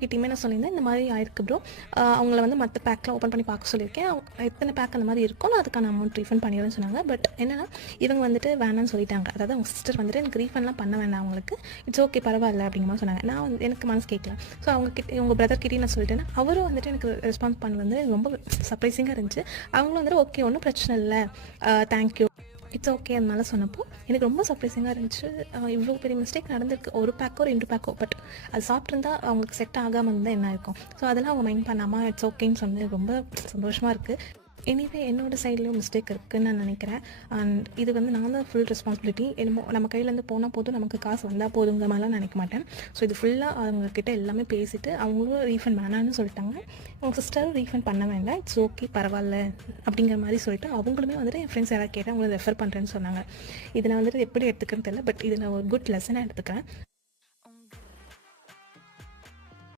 கிட்டேயுமே நான் சொல்லியிருந்தேன், இந்த மாதிரி ஆயிருக்கு ப்ரோ. அவங்கள வந்து மற்ற பேக்லாம் ஓப்பன் பண்ணி பார்க்க சொல்லியிருக்கேன். எத்தனை பேக் அந்த மாதிரி இருக்கோ நான் அதுக்கான அமௌண்ட் ரீஃபண்ட் பண்ணிடுறேன்னு சொன்னாங்க. பட் என்னன்னா இவங்க வந்துட்டு வேணான்னு சொல்லிட்டாங்க. அதாவது அவங்க சிஸ்டர் வந்துட்டு எனக்கு ரீஃபண்ட்லாம் பண்ண வேண்டாம், அவங்களுக்கு இட்ஸ் ஓகே பரவாயில்ல அப்படிங்கிற மாதிரி சொன்னாங்க. நான் வந்து எனக்கு மனசு கேட்கல. ஸோ உங்கள் பிரதர் கிட்டே நான் சொல்லிட்டேன்னா அவரும் வந்துட்டு எனக்கு ரெஸ்பான்ஸ் பண்ண வந்து ரொம்ப சர்ப்ரைசிங்காக இருந்துச்சு. அவங்களும் வந்துட்டு ஓகே ஒன்றும் பிரச்சனை இல்லை, தேங்க்யூ, இட்ஸ் ஓகே அதனால சொன்னப்போ எனக்கு ரொம்ப சர்ப்ரைசிங்காக இருந்துச்சு. இவ்வளோ பெரிய மிஸ்டேக் நடந்திருக்கு, ஒரு பேக்கோ 2 பேக்கோ, பட் அது சாப்பிட்ருந்தா அவங்களுக்கு செட் ஆகாமல் இருந்தால் என்ன இருக்கும். ஸோ அதெல்லாம் அவங்க மைண்ட் பண்ணாமல் இட்ஸ் ஓகேன்னு சொன்னது ரொம்ப சந்தோஷமாக இருக்குது. எனிவே என்னோடய சைட்லேயும் மிஸ்டேக் இருக்குதுன்னு நான் நினைக்கிறேன். அண்ட் இது வந்து நான் தான் ஃபுல் ரெஸ்பான்சிபிலிட்டி. என்னமோ நம்ம கையிலேருந்து போனால் போதும், நமக்கு காசு வந்தால் போதுங்கிற மாதிரிலாம் நினைக்க மாட்டேன். ஸோ இது ஃபுல்லாக அவங்கக்கிட்ட எல்லாமே பேசிவிட்டு அவங்களும் ரீஃபண்ட் வேணான்னு சொல்லிட்டாங்க. அவங்க சிஸ்டரும் ரீஃபண்ட் பண்ண வேண்டாம், இட்ஸ் ஓகே பரவாயில்ல அப்படிங்கிற மாதிரி சொல்லிட்டு அவங்களுமே வந்துட்டு என் ஃப்ரெண்ட்ஸ் யாராவது கேட்டால் அவங்களை ரெஃபர் பண்ணுறேன்னு சொன்னாங்க. இதை நான் வந்துட்டு எப்படி எடுத்துக்கிறேன்னு தெரியல, பட் இதை நான் ஒரு குட் லெசனாக எடுத்துக்கிறேன்.